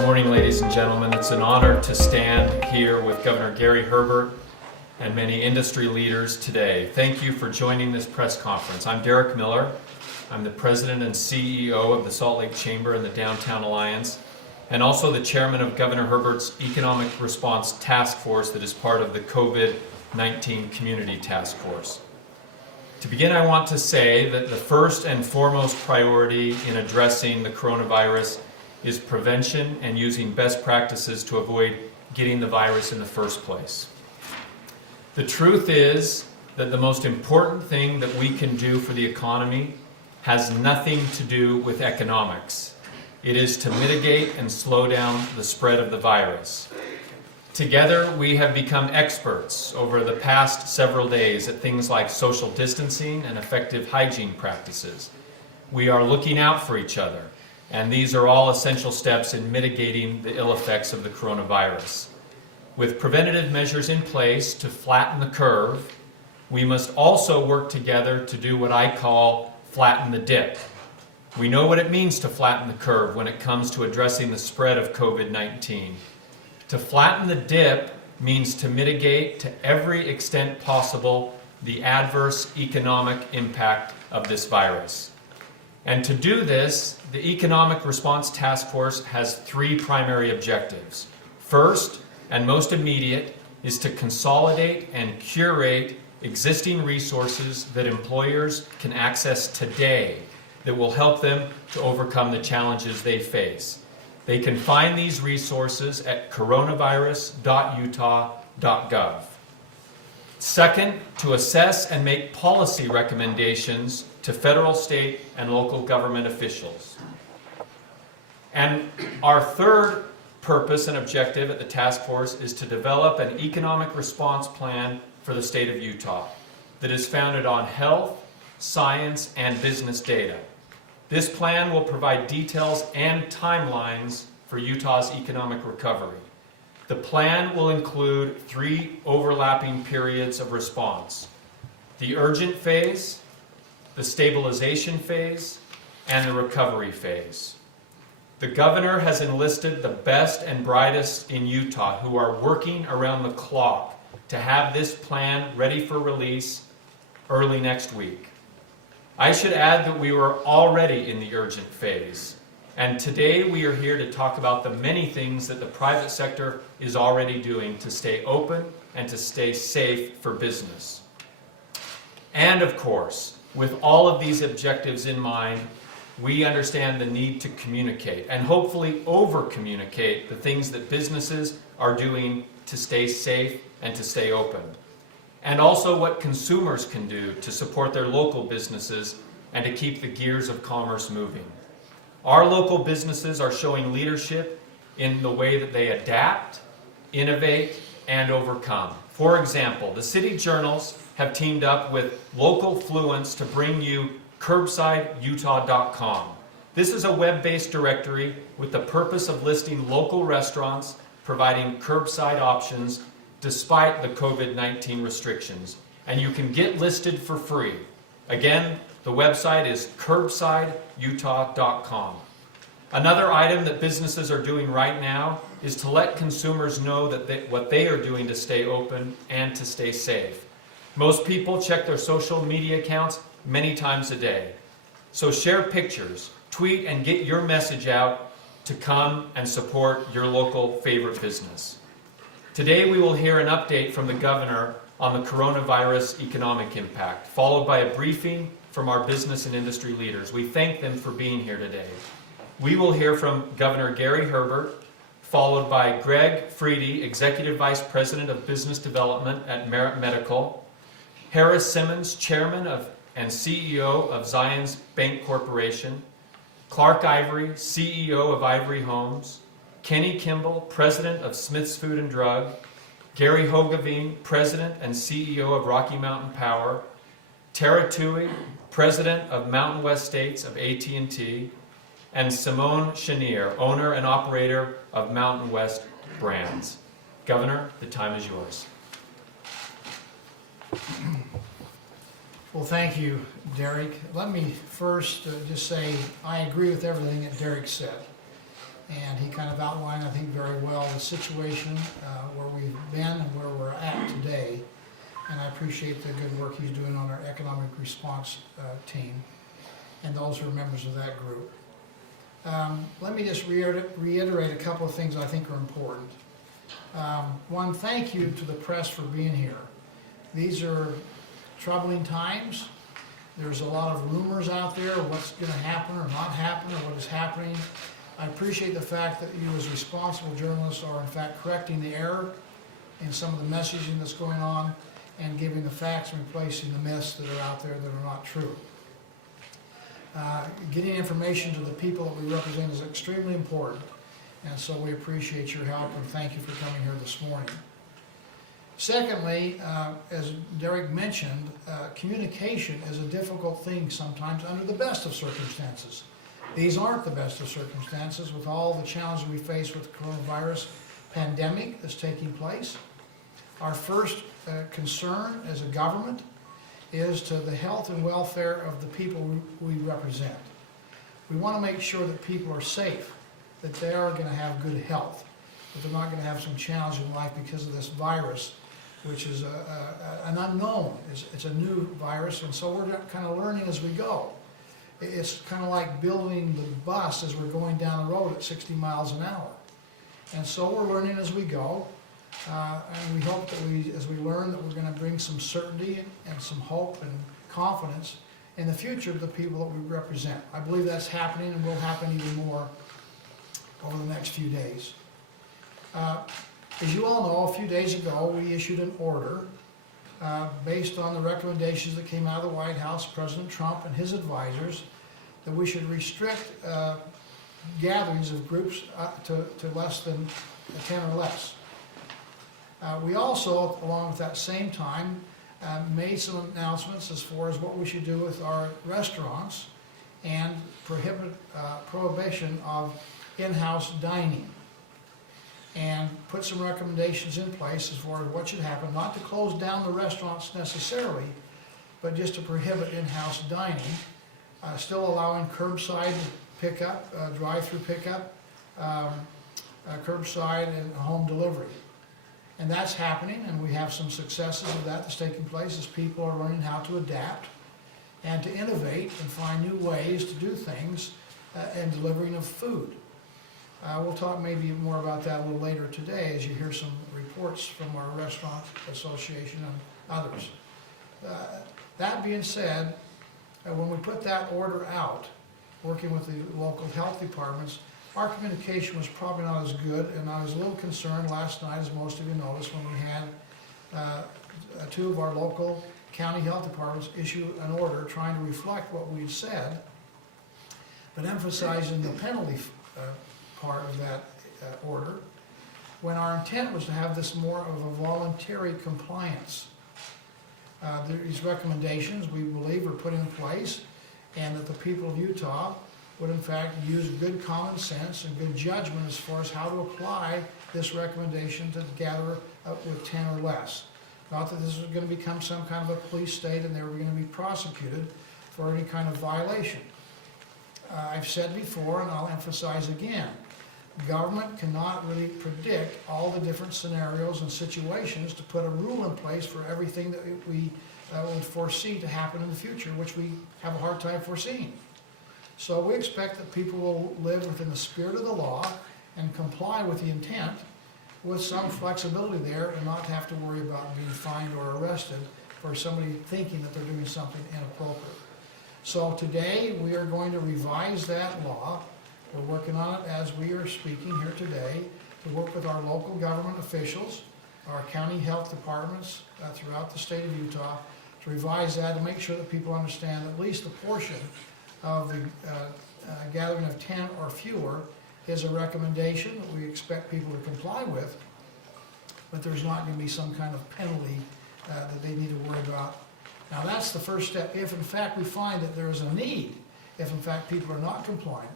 morning, ladies and gentlemen. It's an honor to stand here with Governor Gary Herbert and many industry leaders today. Thank you for joining this press conference. I'm Derek Miller. I'm the President and CEO of the Salt Lake Chamber and the Downtown Alliance, and also the Chairman of Governor Herbert's Economic Response Task Force that is part of the COVID-19 Community Task Force. To begin, I want to say that the first and foremost priority in addressing the coronavirus is prevention and using best practices to avoid getting the virus in the first place. The truth is that the most important thing that we can do for the economy has nothing to do with economics. It is to mitigate and slow down the spread of the virus. Together, we have become experts over the past several days at things like social distancing and effective hygiene practices. We are looking out for each other, and these are all essential steps in mitigating the ill effects of the coronavirus. With preventative measures in place to flatten the curve, we must also work together to do what I call flatten the dip. We know what it means to flatten the curve when it comes to addressing the spread of COVID-19. To flatten the dip means to mitigate to every extent possible the adverse economic impact of this virus. And to do this, the Economic Response Task Force has three primary objectives. First, and most immediate, is to consolidate and curate existing resources that employers can access today that will help them to overcome the challenges they face. They can find these resources at coronavirus.utah.gov. Second, to assess and make policy recommendations to federal, state, and local government officials. And our third purpose and objective at the task force is to develop an economic response plan for the state of Utah that is founded on health, science, and business data. This plan will provide details and timelines for Utah's economic recovery. The plan will include three overlapping periods of response: the urgent phase, the stabilization phase, and the recovery phase. The governor has enlisted the best and brightest in Utah who are working around the clock to have this plan ready for release early next week. I should add that we were already in the urgent phase, and today we are here to talk about the many things that the private sector is already doing to stay open and to stay safe for business. And of course, with all of these objectives in mind, we understand the need to communicate and hopefully over-communicate the things that businesses are doing to stay safe and to stay open. And also what consumers can do to support their local businesses and to keep the gears of commerce moving. Our local businesses are showing leadership in the way that they adapt, innovate, and overcome. For example, the city journals have teamed up with local fluents to bring you curbsideutah.com. This is a web-based directory with the purpose of listing local restaurants providing curbside options despite the COVID-19 restrictions, and you can get listed for free. Again, the website is curbsideutah.com. Another item that businesses are doing right now is to let consumers know that what they are doing to stay open and to stay safe. Most people check their social media accounts many times a day. So share pictures, tweet, and get your message out to come and support your local favorite business. Today we will hear an update from the governor on the coronavirus economic impact, followed by a briefing from our business and industry leaders. We thank them for being here today. We will hear from Governor Gary Herbert, followed by Greg Freedy, Executive Vice President of Business Development at Merit Medical, Harris Simmons, Chairman and CEO of Zions Bank Corporation, Clark Ivory, CEO of Ivory Homes, Kenny Kimball, President of Smith's Food and Drug, Gary Hogeveen, President and CEO of Rocky Mountain Power, Tara Thue, President of Mountain West States of AT&T, and Simone Chenier, owner and operator of Mountain West Brands. Governor, the time is yours. Well, thank you, Derek. Let me first just say I agree with everything that Derek said. And he kind of outlined, I think, very well the situation where we've been and where we're at today. And I appreciate the good work he's doing on our economic response team and those who are members of that group. Let me just reiterate a couple of things I think are important. One, thank you to the press for being here. These are troubling times. There's a lot of rumors out there of what's going to happen or not happen or what is happening. I appreciate the fact that you as responsible journalists are in fact correcting the error in some of the messaging that's going on and giving the facts and replacing the myths that are out there that are not true. Getting information to the people that we represent is extremely important, and so we appreciate your help and thank you for coming here this morning. Secondly, as Derek mentioned, communication is a difficult thing sometimes under the best of circumstances. These aren't the best of circumstances with all the challenges we face with the coronavirus pandemic that's taking place. Our first concern as a government is to the health and welfare of the people we represent. We want to make sure that people are safe, that they are going to have good health, that they're not going to have some challenge in life because of this virus, which is an unknown. It's a new virus, and so we're kind of learning as we go. It's kind of like building the bus as we're going down the road at 60 miles an hour. And so we're learning as we go. And we hope that as we learn, that we're going to bring some certainty and some hope and confidence in the future of the people that we represent. I believe that's happening and will happen even more over the next few days. As you all know, a few days ago we issued an order based on the recommendations that came out of the White House, President Trump and his advisors, that we should restrict gatherings of groups to less than 10 or less. We also, along with that same time, made some announcements as far as what we should do with our restaurants and prohibition of in-house dining, and put some recommendations in place as far as what should happen, not to close down the restaurants necessarily, but just to prohibit in-house dining, still allowing curbside pickup, drive-through pickup, curbside and home delivery. And that's happening, and we have some successes of that that's taking place as people are learning how to adapt and to innovate and find new ways to do things and delivering of food. We'll talk maybe more about that a little later today as you hear some reports from our restaurant association and others. That being said, when we put that order out, working with the local health departments, our communication was probably not as good, and I was a little concerned last night, as most of you noticed, when we had two of our local county health departments issue an order trying to reflect what we'd said, but emphasizing the penalty part of that order, when our intent was to have this more of a voluntary compliance. These recommendations, we believe, are put in place, and that the people of Utah would in fact use good common sense and good judgment as far as how to apply this recommendation to gather up with 10 or less. Not that this was going to become some kind of a police state and they were going to be prosecuted for any kind of violation. I've said before, and I'll emphasize again, government cannot really predict all the different scenarios and situations to put a rule in place for everything that we would foresee to happen in the future, which we have a hard time foreseeing. So we expect that people will live within the spirit of the law and comply with the intent, with some flexibility there, and not have to worry about being fined or arrested for somebody thinking that they're doing something inappropriate. So today we are going to revise that law. We're working on it as we are speaking here today, to work with our local government officials, our county health departments throughout the state of Utah, to revise that and make sure that people understand at least a portion of the gathering of 10 or fewer is a recommendation that we expect people to comply with, but there's not going to be some kind of penalty that they need to worry about. Now that's the first step. If in fact we find that there is a need, if in fact people are not compliant,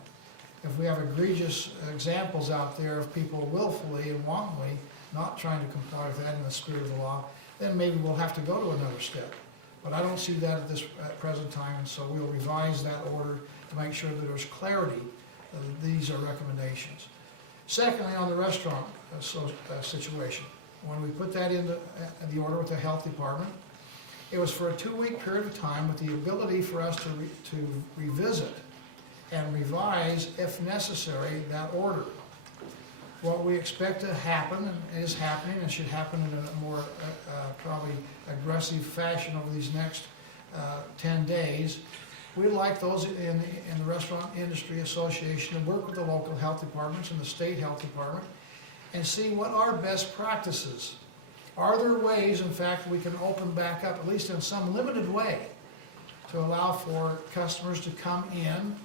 if we have egregious examples out there of people willfully and wantonly not trying to comply with that in the spirit of the law, then maybe we'll have to go to another step. But I don't see that at this present time, and so we'll revise that order to make sure that there's clarity that these are recommendations. Secondly, on the restaurant situation, when we put that in the order with the health department, it was for a 2-week period of time with the ability for us to revisit and revise, if necessary, that order. What we expect to happen, and is happening, and should happen in a more probably aggressive fashion over these next 10 days, we'd like those in the Restaurant Industry Association to work with the local health departments and the state health department and see what are best practices. Are there ways, in fact, we can open back up, at least in some limited way, to allow for customers to come in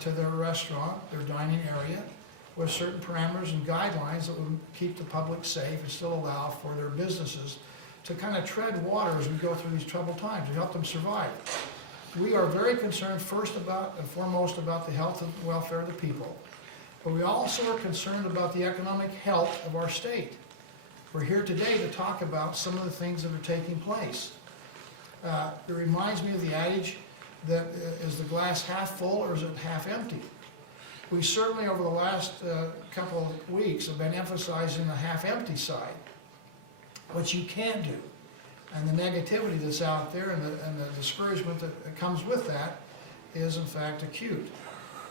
to their restaurant, their dining area, with certain parameters and guidelines that would keep the public safe and still allow for their businesses to kind of tread water as we go through these troubled times, to help them survive. We are very concerned first and foremost about the health and welfare of the people, but we also are concerned about the economic health of our state. We're here today to talk about some of the things that are taking place. It reminds me of the adage that is the glass half full or is it half empty? We certainly over the last couple of weeks have been emphasizing the half empty side, what you can do, and the negativity that's out there and the discouragement that comes with that is in fact acute.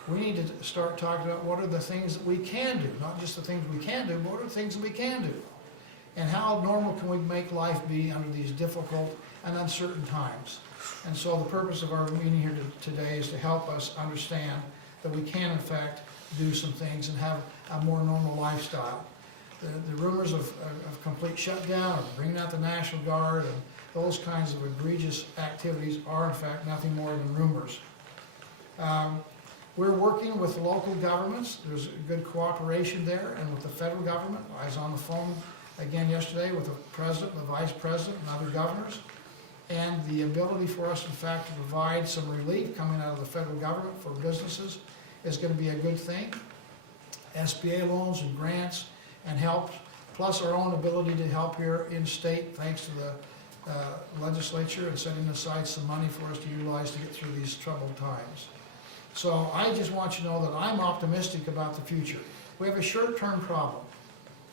We need to start talking about what are the things that we can do, not just the things we can do, but what are the things that we can do. And how normal can we make life be under these difficult and uncertain times? And so the purpose of our meeting here today is to help us understand that we can in fact do some things and have a more normal lifestyle. The rumors of complete shutdown, of bringing out the National Guard, and those kinds of egregious activities are in fact nothing more than rumors. We're working with local governments. There's good cooperation there, and with the federal government. I was on the phone again yesterday with the president, the vice president, and other governors, and the ability for us, in fact, to provide some relief coming out of the federal government for businesses is going to be a good thing. SBA loans and grants and help, plus our own ability to help here in state, thanks to the legislature and setting aside some money for us to utilize to get through these troubled times. So I just want you to know that I'm optimistic about the future. We have a short-term problem.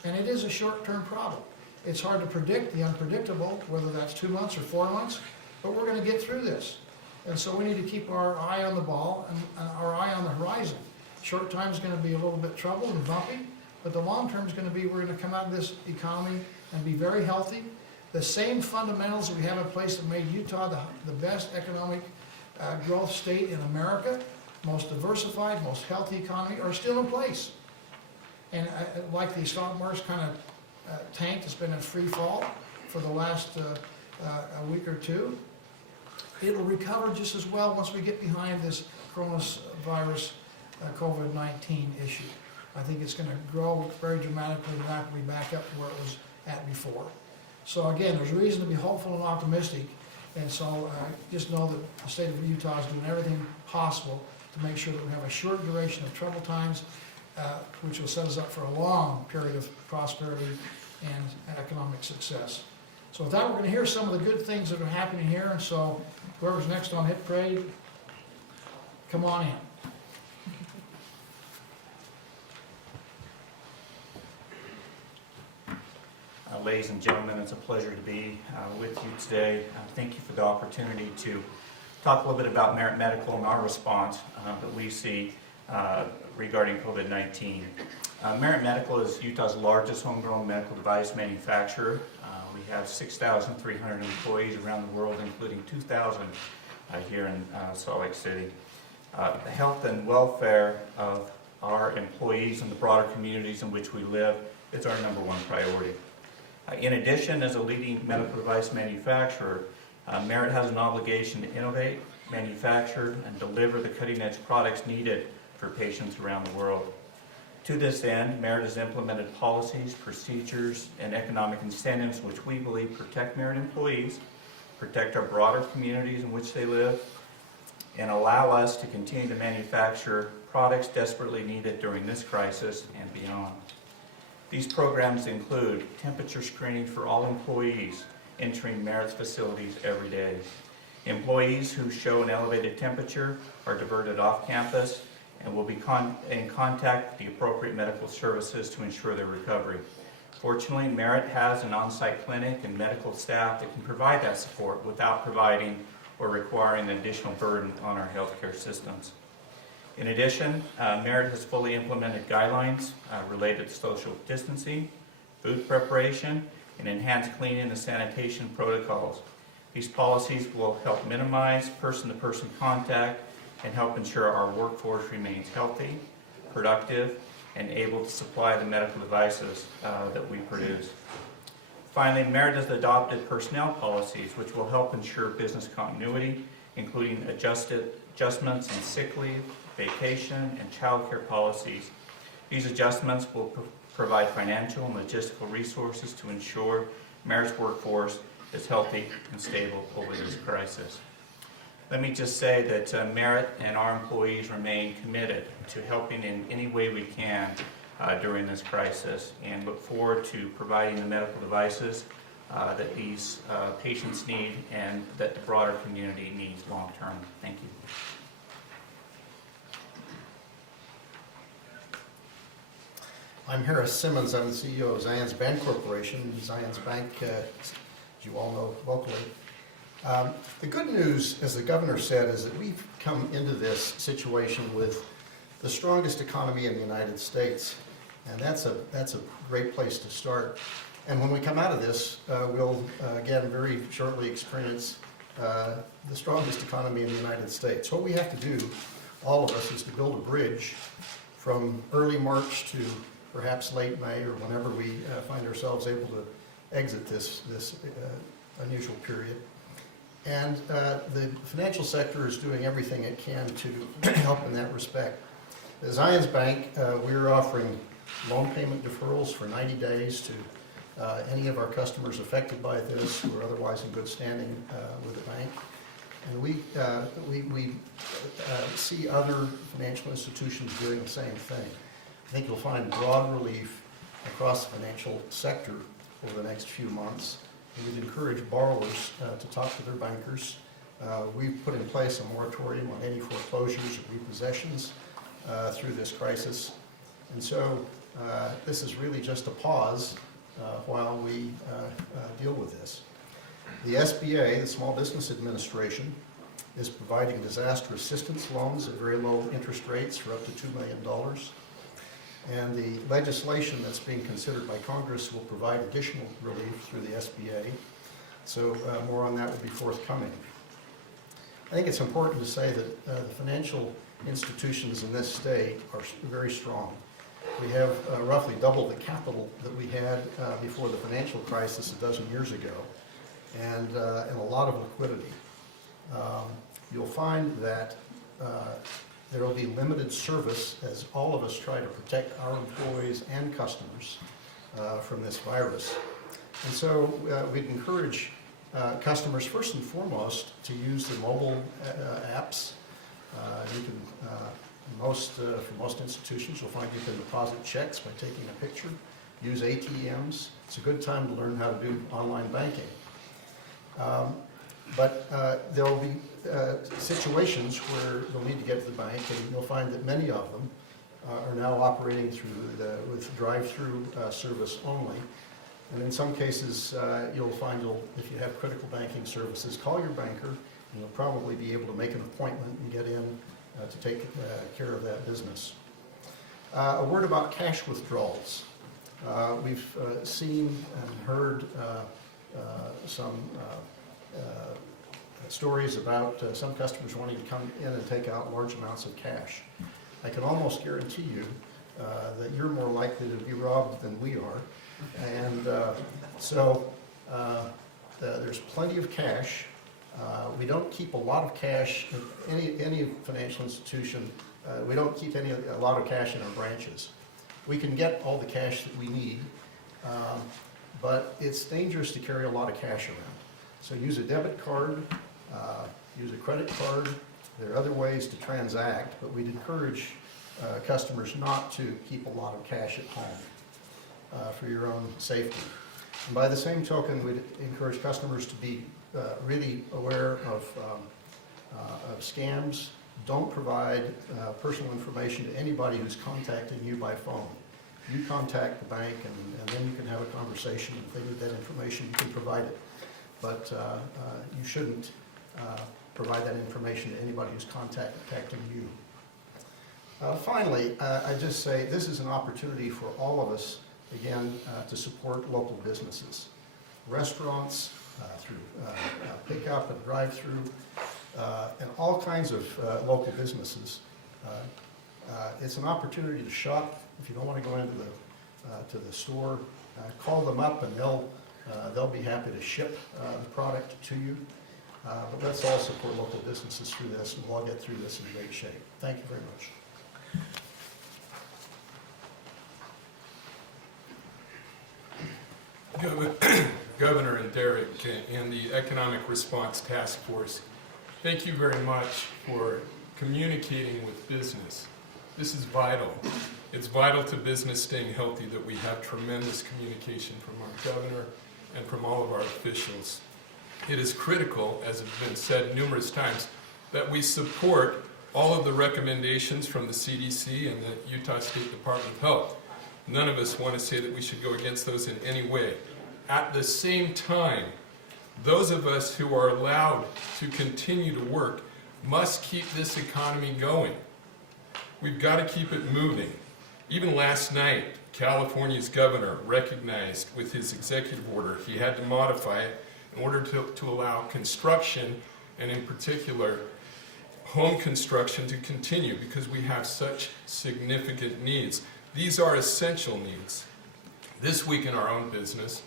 And it is a short-term problem. It's hard to predict the unpredictable, whether that's 2 months or 4 months, but we're going to get through this. And so we need to keep our eye on the ball and our eye on the horizon. Short time is going to be a little bit troubled and bumpy, but the long term is going to be we're going to come out of this economy and be very healthy. The same fundamentals that we have in place that made Utah the best economic growth state in America, most diversified, most healthy economy, are still in place. And like the stock market's kind of tanked, it's been in free fall for the last a week or two. It'll recover just as well once we get behind this coronavirus COVID-19 issue. I think it's going to grow very dramatically and rapidly back up to where it was at before. So again, there's reason to be hopeful and optimistic, and so just know that the state of Utah is doing everything possible to make sure that we have a short duration of troubled times, which will set us up for a long period of prosperity and economic success. So with that, we're going to hear some of the good things that are happening here, and so whoever's next on Hit Parade, come on in. Ladies and gentlemen, it's a pleasure to be with you today. Thank you for the opportunity to talk a little bit about Merit Medical and our response that we see regarding COVID-19. Merit Medical is Utah's largest homegrown medical device manufacturer. We have 6,300 employees around the world, including 2,000 here in Salt Lake City. The health and welfare of our employees and the broader communities in which we live is our number one priority. In addition, as a leading medical device manufacturer, Merit has an obligation to innovate, manufacture, and deliver the cutting-edge products needed for patients around the world. To this end, Merit has implemented policies, procedures, and economic incentives which we believe protect Merit employees, protect our broader communities in which they live, and allow us to continue to manufacture products desperately needed during this crisis and beyond. These programs include temperature screening for all employees entering Merit's facilities every day. Employees who show an elevated temperature are diverted off campus and will be in contact with the appropriate medical services to ensure their recovery. Fortunately, Merit has an on-site clinic and medical staff that can provide that support without providing or requiring an additional burden on our healthcare systems. In addition, Merit has fully implemented guidelines related to social distancing, food preparation, and enhanced cleaning and sanitation protocols. These policies will help minimize person-to-person contact and help ensure our workforce remains healthy, productive, and able to supply the medical devices that we produce. Finally, Merit has adopted personnel policies which will help ensure business continuity, including adjustments in sick leave, vacation, and child care policies. These adjustments will provide financial and logistical resources to ensure Merit's workforce is healthy and stable over this crisis. Let me just say that Merit and our employees remain committed to helping in any way we can during this crisis, and look forward to providing the medical devices that these patients need and that the broader community needs long term. Thank you. I'm Simmons. I'm the CEO of Zions Bank Corporation. Zions Bank, as you all know locally. The good news, as the governor said, is that we've come into this situation with the strongest economy in the United States, and that's a great place to start. And when we come out of this, we'll again very shortly experience the strongest economy in the United States. What we have to do, all of us, is to build a bridge from early March to perhaps late May, or whenever we find ourselves able to exit this unusual period. And the financial sector is doing everything it can to help in that respect. At Zions Bank, we're offering loan payment deferrals for 90 days to any of our customers affected by this who are otherwise in good standing with the bank. And we see other financial institutions doing the same thing. I think you'll find broad relief across the financial sector over the next few months. And we'd encourage borrowers to talk to their bankers. We've put in place a moratorium on any foreclosures or repossessions through this crisis. And so this is really just a pause while we deal with this. The SBA, the Small Business Administration, is providing disaster assistance loans at very low interest rates for up to $2 million. And the legislation that's being considered by Congress will provide additional relief through the SBA. So more on that will be forthcoming. I think it's important to say that the financial institutions in this state are very strong. We have roughly double the capital that we had before the financial crisis a dozen years ago, and a lot of liquidity. You'll find that there will be limited service as all of us try to protect our employees and customers from this virus. And so we'd encourage customers, first and foremost, to use the mobile apps. You can, for most institutions, you'll find you can deposit checks by taking a picture, use ATMs. It's a good time to learn how to do online banking. But there will be situations where you'll need to get to the bank, and you'll find that many of them are now operating with drive-through service only. And in some cases, you'll find if you have critical banking services, call your banker, and you'll probably be able to make an appointment and get in to take care of that business. A word about cash withdrawals. We've seen and heard some stories about some customers wanting to come in and take out large amounts of cash. I can almost guarantee you that you're more likely to be robbed than we are. And so there's plenty of cash. We don't keep a lot of cash in any financial institution. We don't keep a lot of cash in our branches. We can get all the cash that we need, but it's dangerous to carry a lot of cash around. So use a debit card, use a credit card. There are other ways to transact, but we'd encourage customers not to keep a lot of cash at home for your own safety. And by the same token, we'd encourage customers to be really aware of scams, don't provide personal information to anybody who's contacting you by phone. You contact the bank, and then you can have a conversation. If they need that information, you can provide it. But you shouldn't provide that information to anybody who's contacting you. Finally, I just say this is an opportunity for all of us, again, to support local businesses. Restaurants, through pickup and drive-through, and all kinds of local businesses. It's an opportunity to shop. If you don't want to go into to the store, call them up and they'll be happy to ship the product to you. But let's all support local businesses through this, and we'll all get through this in great shape. Thank you very much. Governor and Derek and the Economic Response Task Force, thank you very much for communicating with business. This is vital. It's vital to business staying healthy that we have tremendous communication from our governor and from all of our officials. It is critical, as has been said numerous times, that we support all of the recommendations from the CDC and the Utah State Department of Health. None of us want to say that we should go against those in any way. At the same time, those of us who are allowed to continue to work must keep this economy going. We've got to keep it moving. Even last night, California's governor recognized with his executive order he had to modify it in order to allow construction, and in particular home construction, to continue because we have such significant needs. These are essential needs. This week in our own business,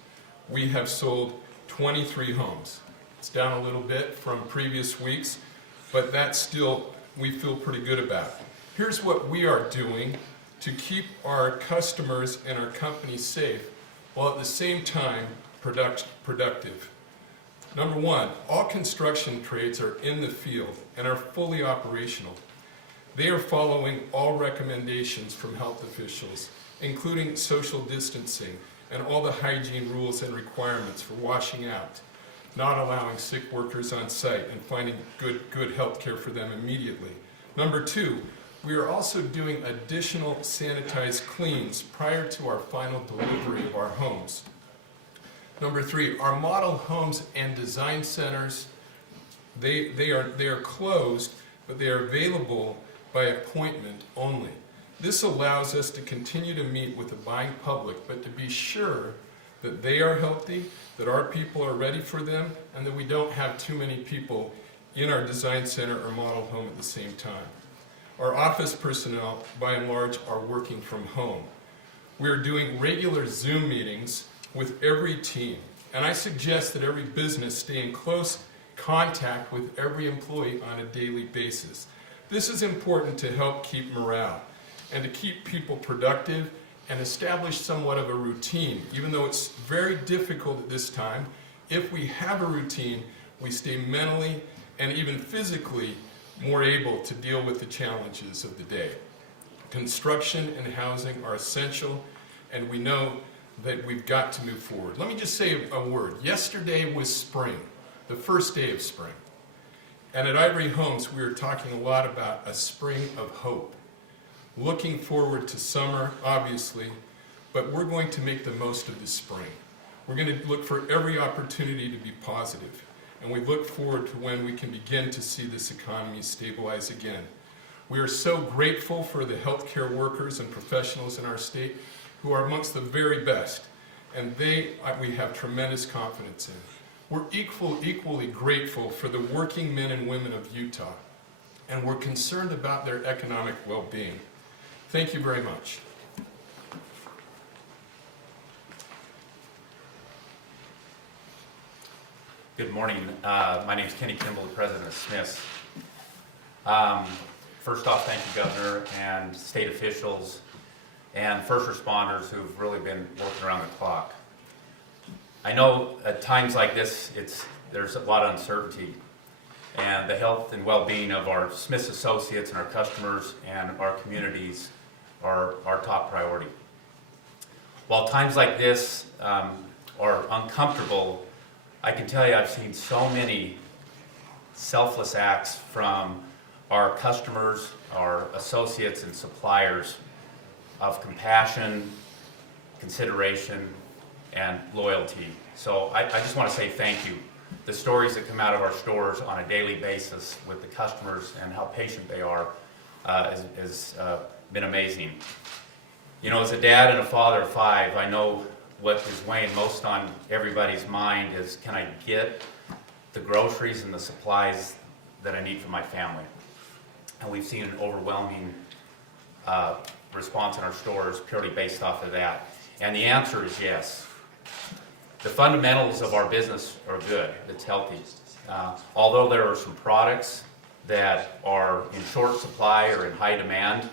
we have sold 23 homes. It's down a little bit from previous weeks, but that's still, we feel pretty good about. Here's what we are doing to keep our customers and our companies safe while at the same time productive. Number one, all construction trades are in the field and are fully operational. They are following all recommendations from health officials, including social distancing and all the hygiene rules and requirements for washing out, not allowing sick workers on site, and finding good health care for them immediately. Number two, we are also doing additional sanitized cleans prior to our final delivery of our homes. Number three, our model homes and design centers, they are closed, but they are available by appointment only. This allows us to continue to meet with the buying public, but to be sure that they are healthy, that our people are ready for them, and that we don't have too many people in our design center or model home at the same time. Our office personnel, by and large, are working from home. We are doing regular Zoom meetings with every team, and I suggest that every business stay in close contact with every employee on a daily basis. This is important to help keep morale and to keep people productive and establish somewhat of a routine. Even though it's very difficult at this time, if we have a routine, we stay mentally and even physically more able to deal with the challenges of the day. Construction and housing are essential, and we know that we've got to move forward. Let me just say a word. Yesterday was spring, the first day of spring. And at Ivory Homes, we were talking a lot about a spring of hope. Looking forward to summer, obviously, but we're going to make the most of the spring. We're going to look for every opportunity to be positive, and we look forward to when we can begin to see this economy stabilize again. We are so grateful for the healthcare workers and professionals in our state who are amongst the very best, and we have tremendous confidence in. We're equally grateful for the working men and women of Utah, and we're concerned about their economic well-being. Thank you very much. Good morning. My name is Kenny Kimball, the president of Smith's. First off, thank you, Governor, and state officials, and first responders who've really been working around the clock. I know at times like this, there's a lot of uncertainty, and the health and well-being of our Smith's associates and our customers and our communities are our top priority. While times like this are uncomfortable, I can tell you I've seen so many selfless acts from our customers, our associates and suppliers of compassion, consideration, and loyalty. So I just want to say thank you. The stories that come out of our stores on a daily basis with the customers and how patient they are has been amazing. You know, as a dad and a father of 5, I know what is weighing most on everybody's mind is, can I get the groceries and the supplies that I need for my family? And we've seen an overwhelming response in our stores purely based off of that. And the answer is yes. The fundamentals of our business are good. It's healthy. Although there are some products that are in short supply or in high demand,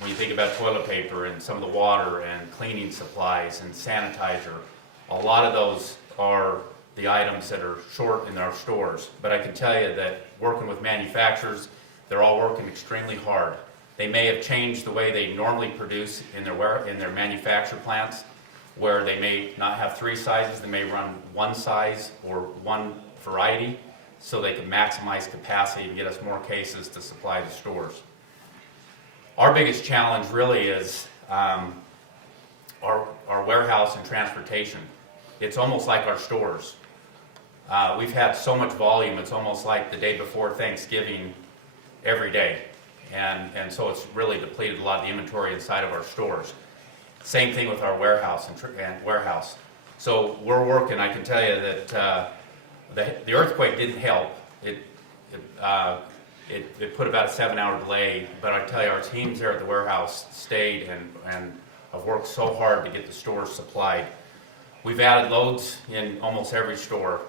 when you think about toilet paper and some of the water and cleaning supplies and sanitizer, a lot of those are the items that are short in our stores. But I can tell you that working with manufacturers, they're all working extremely hard. They may have changed the way they normally produce in their manufacture plants, where they may not have 3 sizes, they may run 1 size or 1 variety, so they can maximize capacity and get us more cases to supply the stores. Our biggest challenge really is our warehouse and transportation. It's almost like our stores. We've had so much volume, it's almost like the day before Thanksgiving every day. And so it's really depleted a lot of the inventory inside of our stores. Same thing with our warehouse and warehouse. So we're working. I can tell you that the earthquake didn't help. It put about a 7-hour delay, but I tell you, our teams there at the warehouse stayed and have worked so hard to get the stores supplied. We've added loads in almost every store,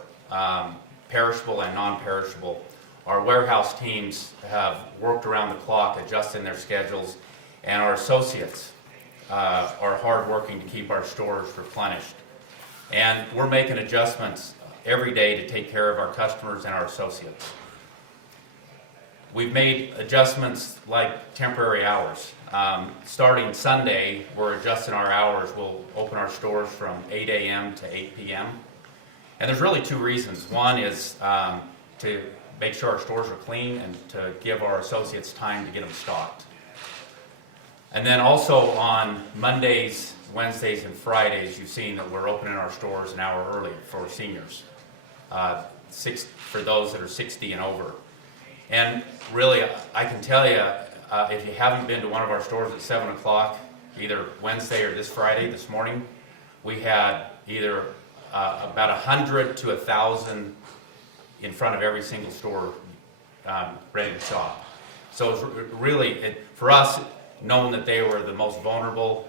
perishable and non-perishable. Our warehouse teams have worked around the clock, adjusting their schedules, and our associates are hardworking to keep our stores replenished. And we're making adjustments every day to take care of our customers and our associates. We've made adjustments like temporary hours. Starting Sunday, we're adjusting our hours. We'll open our stores from 8 a.m. to 8 p.m. And there's really 2 reasons. One is to make sure our stores are clean and to give our associates time to get them stocked. And then also on Mondays, Wednesdays, and Fridays, you've seen that we're opening our stores an hour early for seniors, for those that are 60 and over. And really, I can tell you, if you haven't been to one of our stores at 7 o'clock, either Wednesday or this Friday, this morning, we had either about 100 to 1,000 in front of every single store ready to shop. So it's really, for us, knowing that they were the most vulnerable,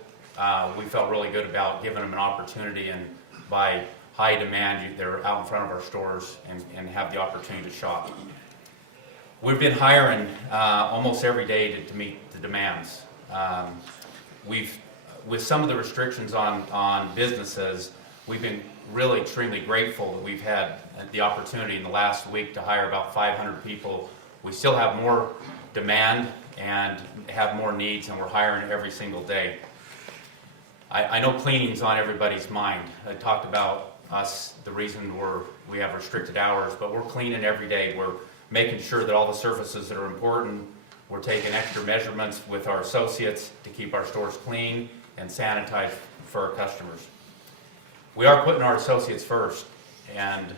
we felt really good about giving them an opportunity, and by high demand, they're out in front of our stores and have the opportunity to shop. We've been hiring almost every day to meet the demands. With some of the restrictions on businesses, we've been really extremely grateful that we've had the opportunity in the last week to hire about 500 people. We still have more demand and have more needs, and we're hiring every single day. I know cleaning's on everybody's mind. I talked about us, the reason we have restricted hours, but we're cleaning every day. We're making sure that all the surfaces that are important, we're taking extra measurements with our associates to keep our stores clean and sanitized for our customers. We are putting our associates first, and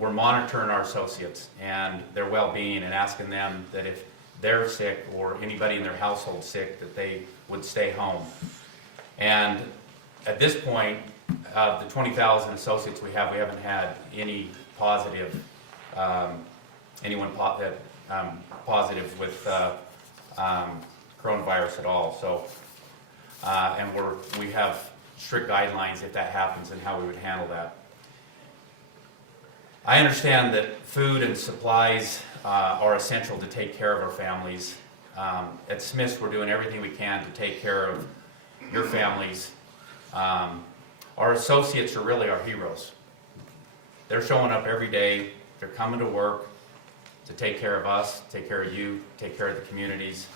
we're monitoring our associates and their well-being and asking them that if they're sick or anybody in their household sick, that they would stay home. And at this point, the 20,000 associates we haven't had any positive, positive with coronavirus at all. So, and we have strict guidelines if that happens and how we would handle that. I understand that food and supplies are essential to take care of our families. At Smith's, we're doing everything we can to take care of your families. Our associates are really our heroes. They're showing up every day. They're coming to work to take care of us, take care of you, take care of the communities.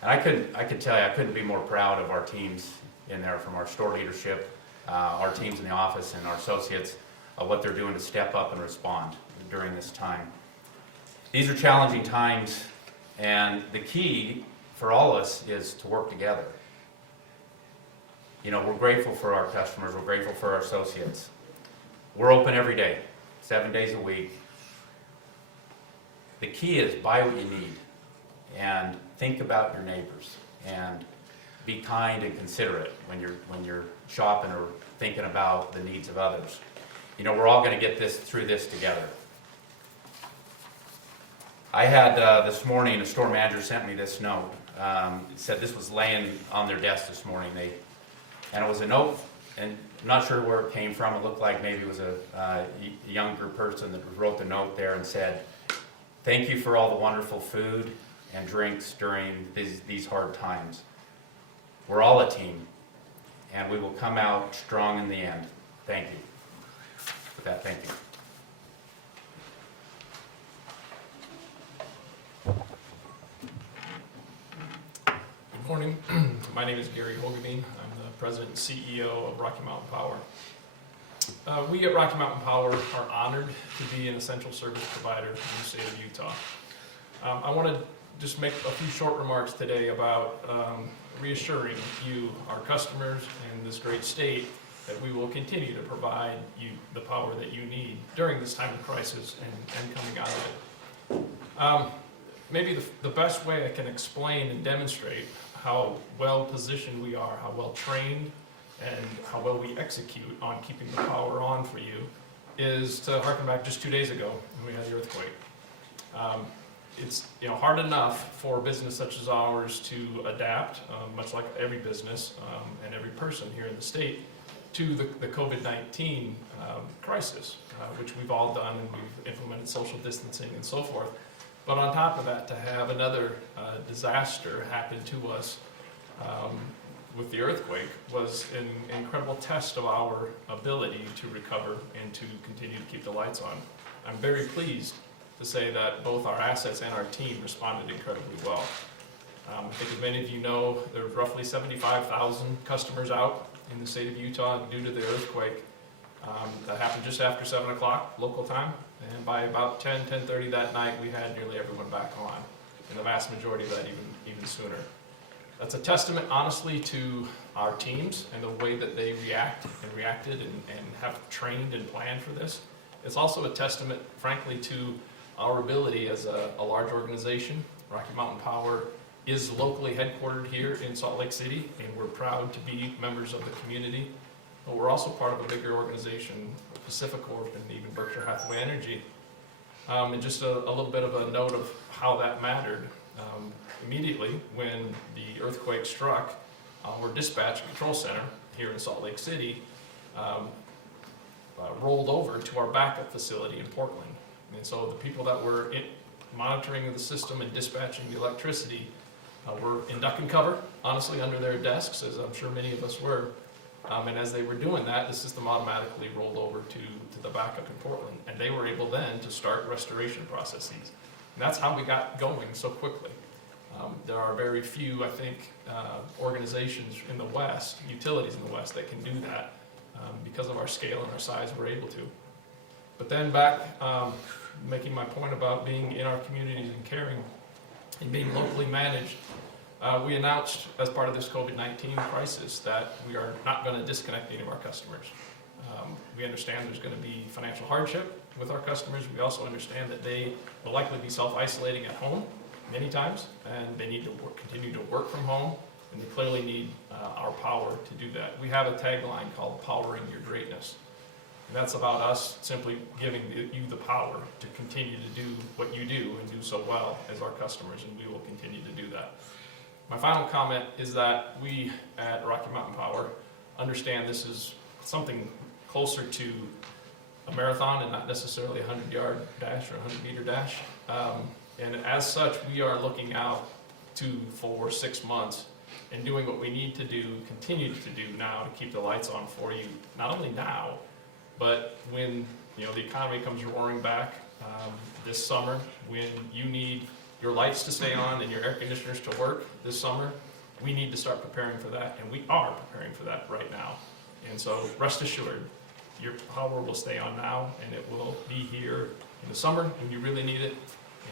And I could tell you, I couldn't be more proud of our teams in there, from our store leadership, our teams in the office, and our associates, of what they're doing to step up and respond during this time. These are challenging times And the key for all of us is to work together. You know, we're grateful for our customers, we're grateful for our associates. We're open every day, 7 days a week. The key is buy what you need and think about your neighbors and be kind and considerate when you're shopping or thinking about the needs of others. You know, we're all going to get through this together. I had this morning, a store manager sent me this note. It said this was laying on their desk this morning. And it was a note, and I'm not sure where it came from. It looked like maybe it was a younger person that wrote the note there and said, "Thank you for all the wonderful food and drinks during these hard times. We're all a team, and we will come out strong in the end. Thank you." With that, thank you. Good morning. My name is Gary Hogeveen. I'm the President and CEO of Rocky Mountain Power. We at Rocky Mountain Power are honored to be an essential service provider in the state of Utah. I want to just make a few short remarks today about reassuring you, our customers, and this great state that we will continue to provide you the power that you need during this time of crisis and coming out of it. Maybe the best way I can explain and demonstrate how well positioned we are, how well trained, and how well we execute on keeping the power on for you is to harken back just 2 days ago when we had the earthquake. It's hard enough for a business such as ours to adapt, much like every business and every person here in the state, to the COVID-19 crisis, which we've all done, and we've implemented social distancing and so forth. But on top of that, to have another disaster happen to us with the earthquake was an incredible test of our ability to recover and to continue to keep the lights on. I'm very pleased to say that both our assets and our team responded incredibly well. I think as many of you know, there were roughly 75,000 customers out in the state of Utah due to the earthquake. That happened just after 7 o'clock local time, and by about 10:30 that night, we had nearly everyone back on, and the vast majority of that even sooner. That's a testament, honestly, to our teams and the way that they reacted and have trained and planned for this. It's also a testament, frankly, to our ability as a large organization. Rocky Mountain Power is locally headquartered here in Salt Lake City, and we're proud to be members of the community. But we're also part of a bigger organization, PacifiCorp and even Berkshire Hathaway Energy. And just a little bit of a note of how that mattered. Immediately when the earthquake struck, our dispatch control center here in Salt Lake City rolled over to our backup facility in Portland. And so the people that were monitoring the system and dispatching the electricity were in duck and cover, honestly, under their desks, as I'm sure many of us were. And as they were doing that, the system automatically rolled over to the backup in Portland. And they were able then to start restoration processes. And that's how we got going so quickly. There are very few, I think, organizations in the West, utilities in the West, that can do that. Because of our scale and our size, we're able to. But then back, making my point about being in our communities and caring and being locally managed, we announced as part of this COVID-19 crisis that we are not going to disconnect any of our customers. We understand there's going to be financial hardship with our customers. We also understand that they will likely be self-isolating at home many times, and they need to continue to work from home, and they clearly need our power to do that. We have a tagline called Powering Your Greatness. And that's about us simply giving you the power to continue to do what you do and do so well as our customers, and we will continue to do that. My final comment is that we at Rocky Mountain Power understand this is something closer to a marathon and not necessarily a 100-yard dash or a 100-meter dash. And as such, we are looking out 2, 4, 6 months and doing what we need to do, continue to do now to keep the lights on for you, not only now, but when the economy comes roaring back this summer, when you need your lights to stay on and your air conditioners to work this summer, we need to start preparing for that, and we are preparing for that right now. And so rest assured, your power will stay on now, and it will be here in the summer when you really need it,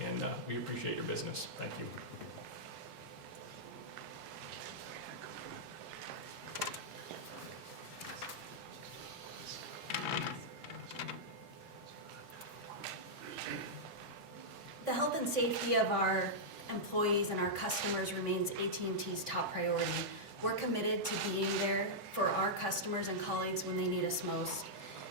and we appreciate your business. Thank you. The health and safety of our employees and our customers remains AT&T's top priority. We're committed to being there for our customers and colleagues when they need us most.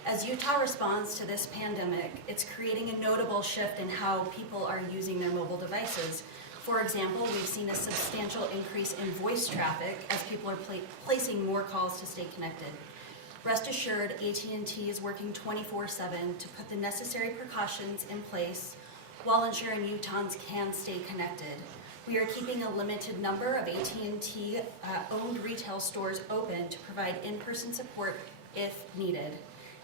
As Utah responds to this pandemic, it's creating a notable shift in how people are using their mobile devices. For example, we've seen a substantial increase in voice traffic as people are placing more calls to stay connected. Rest assured, AT&T is working 24/7 to put the necessary precautions in place while ensuring Utahns can stay connected. We are keeping a limited number of AT&T owned retail stores open to provide in-person support if needed.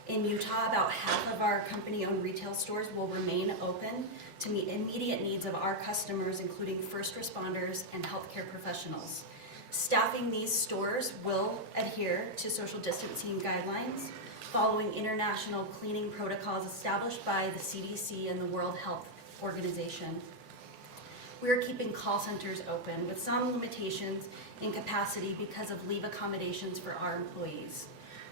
In Utah, about half of our company-owned retail stores will remain open to meet immediate needs of our customers, including first responders and healthcare professionals. Staffing these stores will adhere to social distancing guidelines, following international cleaning protocols established by the CDC and the World Health Organization. We are keeping call centers open with some limitations in capacity because of leave accommodations for our employees.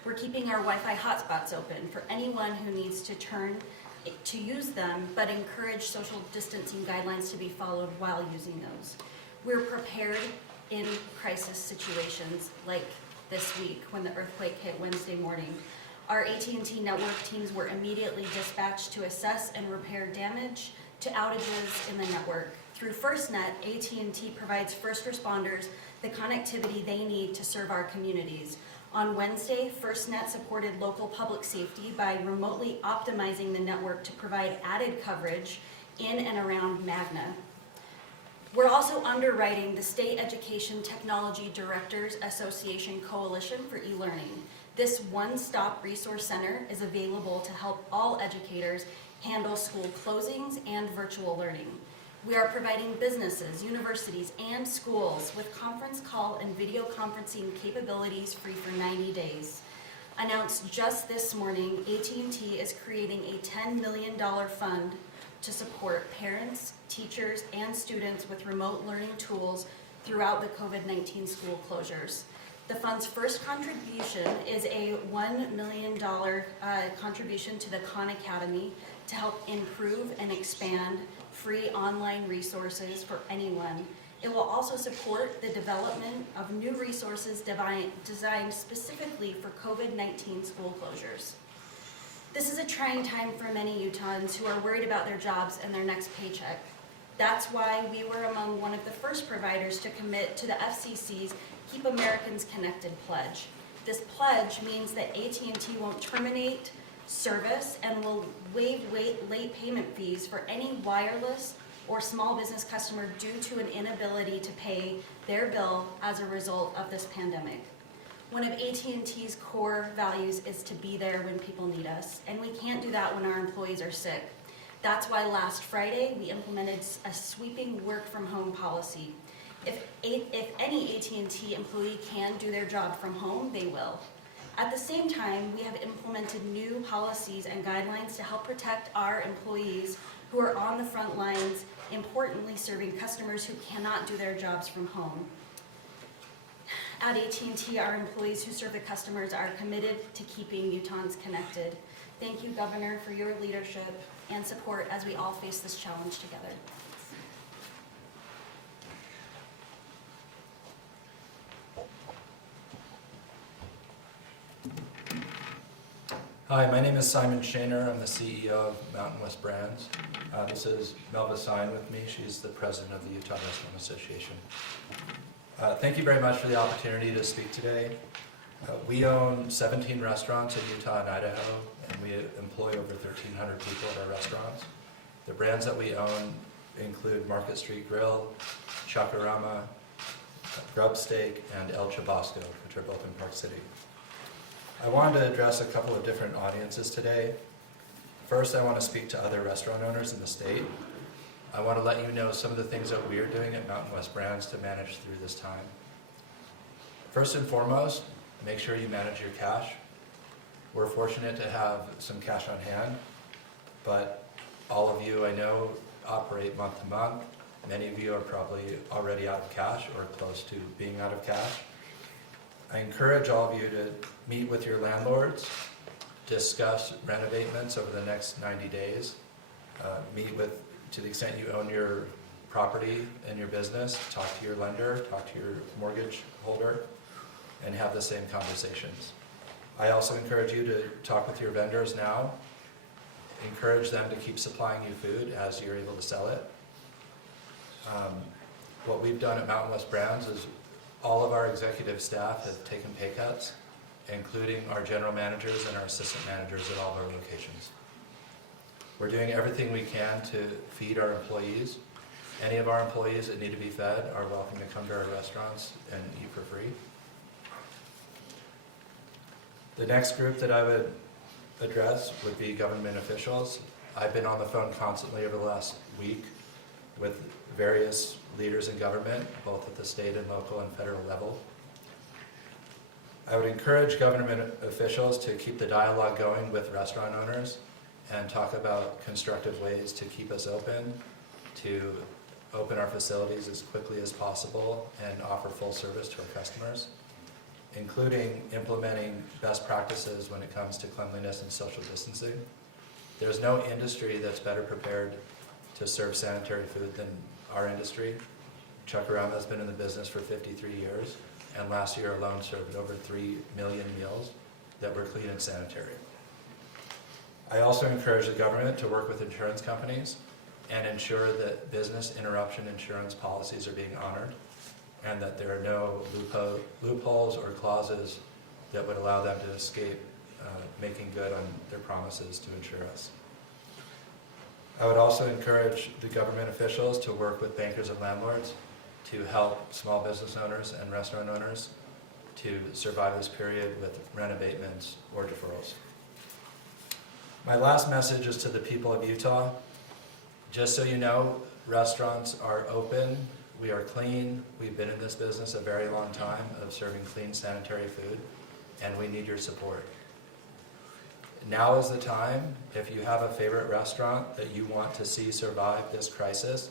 We're keeping our Wi-Fi hotspots open for anyone who needs to use them, but encourage social distancing guidelines to be followed while using those. We're prepared in crisis situations like this week when the earthquake hit Wednesday morning. Our AT&T network teams were immediately dispatched to assess and repair damage to outages in the network. Through FirstNet, AT&T provides first responders the connectivity they need to serve our communities. On Wednesday, FirstNet supported local public safety by remotely optimizing the network to provide added coverage in and around Magna. We're also underwriting the State Education Technology Directors Association Coalition for e-learning. This one-stop resource center is available to help all educators handle school closings and virtual learning. We are providing businesses, universities, and schools with conference call and video conferencing capabilities free for 90 days. Announced just this morning, AT&T is creating a $10 million fund to support parents, teachers, and students with remote learning tools throughout the COVID-19 school closures. The fund's first contribution is a $1 million contribution to the Khan Academy to help improve and expand free online resources for anyone. It will also support the development of new resources designed specifically for COVID-19 school closures. This is a trying time for many Utahns who are worried about their jobs and their next paycheck. That's why we were among one of the first providers to commit to the FCC's Keep Americans Connected pledge. This pledge means that AT&T won't terminate service and will waive late payment fees for any wireless or small business customer due to an inability to pay their bill as a result of this pandemic. One of AT&T's core values is to be there when people need us, and we can't do that when our employees are sick. That's why last Friday we implemented a sweeping work from home policy. If any AT&T employee can do their job from home, they will. At the same time, we have implemented new policies and guidelines to help protect our employees who are on the front lines, importantly serving customers who cannot do their jobs from home. At AT&T, our employees who serve the customers are committed to keeping Utahns connected. Thank you, Governor, for your leadership and support as we all face this challenge together. Hi, my name is Simon Shaner. I'm the CEO of Mountain West Brands. This is Melva Sine with me. She's the president of the Utah Restaurant Association. Thank you very much for the opportunity to speak today. We own 17 restaurants in Utah and Idaho, and we employ over 1,300 people at our restaurants. The brands that we own include Market Street Grill, Chakarama, Grub Steak, and El Chabasco, which are both in Park City. I wanted to address a couple of different audiences today. First, I want to speak to other restaurant owners in the state. I want to let you know some of the things that we are doing at Mountain West Brands to manage through this time. First and foremost, make sure you manage your cash. We're fortunate to have some cash on hand, but all of you, I know, operate month to month. Many of you are probably already out of cash or close to being out of cash. I encourage all of you to meet with your landlords, discuss renovations over the next 90 days, meet with, to the extent you own your property and your business, talk to your lender, talk to your mortgage holder, and have the same conversations. I also encourage you to talk with your vendors now, encourage them to keep supplying you food as you're able to sell it. What we've done at Mountain West Brands is all of our executive staff have taken pay cuts, including our general managers and our assistant managers at all of our locations. We're doing everything we can to feed our employees. Any of our employees that need to be fed are welcome to come to our restaurants and eat for free. The next group that I would address would be government officials. I've been on the phone constantly over the last week with various leaders in government, both at the state and local and federal level. I would encourage government officials to keep the dialogue going with restaurant owners and talk about constructive ways to keep us open, to open our facilities as quickly as possible and offer full service to our customers, including implementing best practices when it comes to cleanliness and social distancing. There's no industry that's better prepared to serve sanitary food than our industry. Chuck Arama's been in the business for 53 years, and last year alone served over 3 million meals that were clean and sanitary. I also encourage the government to work with insurance companies and ensure that business interruption insurance policies are being honored and that there are no loopholes or clauses that would allow them to escape making good on their promises to insure us. I would also encourage the government officials to work with bankers and landlords to help small business owners and restaurant owners to survive this period with rent abatements or deferrals. My last message is to the people of Utah. Just so you know, restaurants are open, we are clean, we've been in this business a very long time of serving clean sanitary food, and we need your support. Now is the time, if you have a favorite restaurant that you want to see survive this crisis,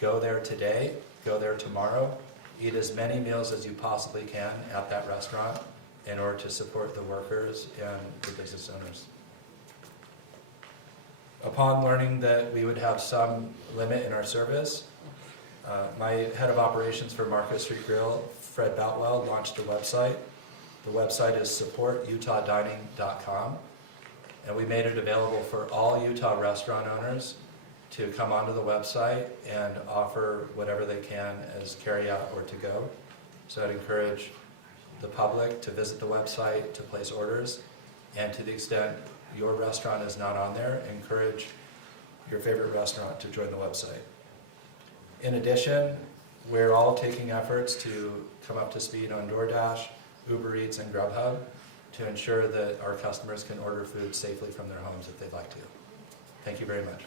go there today, go there tomorrow, eat as many meals as you possibly can at that restaurant in order to support the workers and the business owners. Upon learning that we would have some limit in our service, my head of operations for Market Street Grill, Fred Boutwell, launched a website. The website is supportutahdining.com, and we made it available for all Utah restaurant owners to come onto the website and offer whatever they can as carry-out or to-go. So I'd encourage the public to visit the website, to place orders, and to the extent your restaurant is not on there, encourage your favorite restaurant to join the website. In addition, we're all taking efforts to come up to speed on DoorDash, Uber Eats, and Grubhub to ensure that our customers can order food safely from their homes if they'd like to. Thank you very much.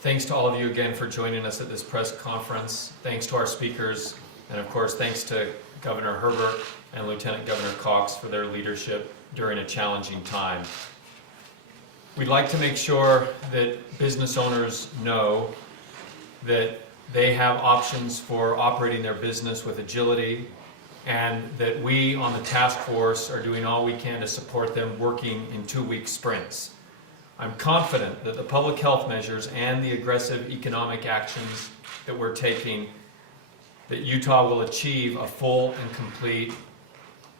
Thanks to all of you again for joining us at this press conference. Thanks to our speakers, and of course, thanks to Governor Herbert and Lieutenant Governor Cox for their leadership during a challenging time. We'd like to make sure that business owners know that they have options for operating their business with agility, and that we on the task force are doing all we can to support them working in 2-week sprints. I'm confident that the public health measures and the aggressive economic actions that we're taking, that Utah will achieve a full and complete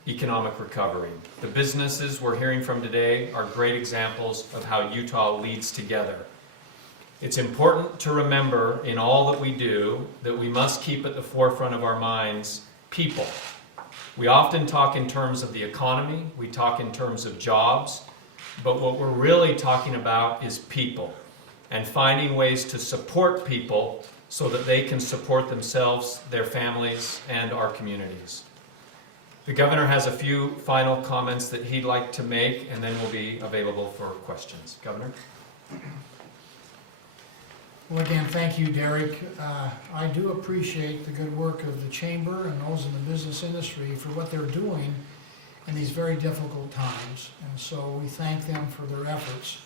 economic recovery. The businesses we're hearing from today are great examples of how Utah leads together. It's important to remember in all that we do that we must keep at the forefront of our minds people. We often talk in terms of the economy, we talk in terms of jobs, but what we're really talking about is people and finding ways to support people so that they can support themselves, their families, and our communities. The governor has a few final comments that he'd like to make, and then we'll be available for questions. Governor? Well, again, thank you, Derek. I do appreciate the good work of the chamber and those in the business industry for what they're doing. in these very difficult times. And so we thank them for their efforts.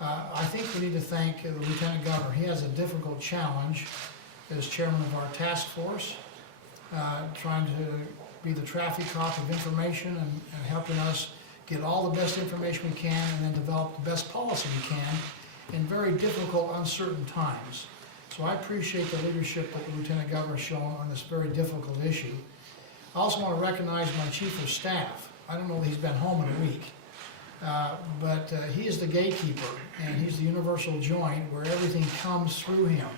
I think we need to thank the Lieutenant Governor. He has a difficult challenge as chairman of our task force, trying to be the traffic cop of information and helping us get all the best information we can and then develop the best policy we can in very difficult, uncertain times. So I appreciate the leadership that the Lieutenant Governor has shown on this very difficult issue. I also want to recognize my Chief of Staff. I don't know that he's been home in a week, but he is the gatekeeper, and he's the universal joint where everything comes through him.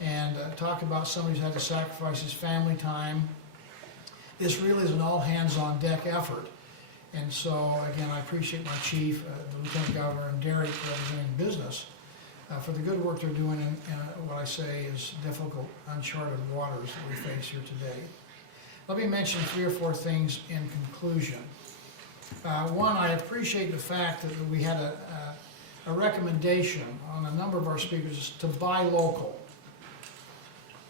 And talk about somebody who's had to sacrifice his family time. This really is an all-hands-on-deck effort. And so, again, I appreciate my chief, the Lieutenant Governor, and Derek representing business for the good work they're doing in what I say is difficult, uncharted waters that we face here today. Let me mention 3 or 4 things in conclusion. One, I appreciate the fact that we had a recommendation on a number of our speakers to buy local.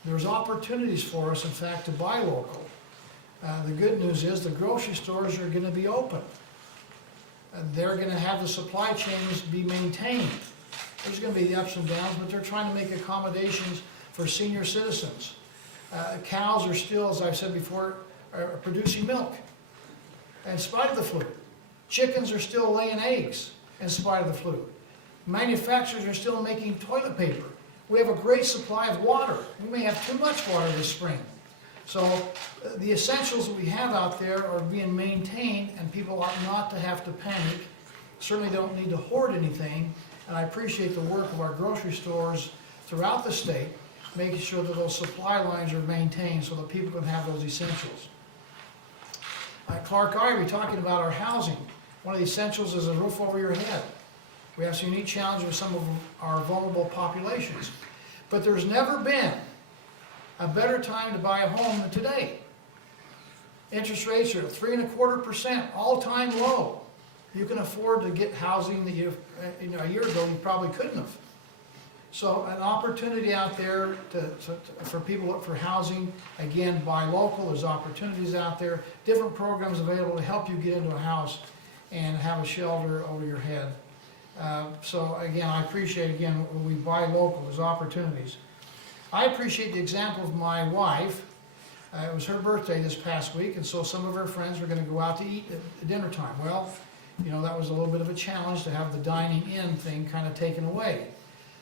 There's opportunities for us, in fact, to buy local. The good news is the grocery stores are going to be open. They're going to have the supply chains be maintained. There's going to be the ups and downs, but they're trying to make accommodations for senior citizens. Cows are still, as I've said before, are producing milk in spite of the flu. Chickens are still laying eggs in spite of the flu. Manufacturers are still making toilet paper. We have a great supply of water. We may have too much water this spring. So the essentials that we have out there are being maintained, and people ought not to have to panic. Certainly don't need to hoard anything, and I appreciate the work of our grocery stores throughout the state, making sure that those supply lines are maintained so that people can have those essentials. Clark Ivory talking about our housing. One of the essentials is a roof over your head. We have some unique challenges with some of our vulnerable populations. But there's never been a better time to buy a home than today. Interest rates are at 3.25%, all-time low. You can afford to get housing that a year ago you probably couldn't have. So an opportunity out there for people look for housing. Again, buy local. There's opportunities out there. Different programs available to help you get into a house and have a shelter over your head. So again, I appreciate, again, when we buy local, there's opportunities. I appreciate the example of my wife. It was her birthday this past week, and so some of her friends were going to go out to eat at dinner time. Well, you know, that was a little bit of a challenge to have the dining in thing kind of taken away.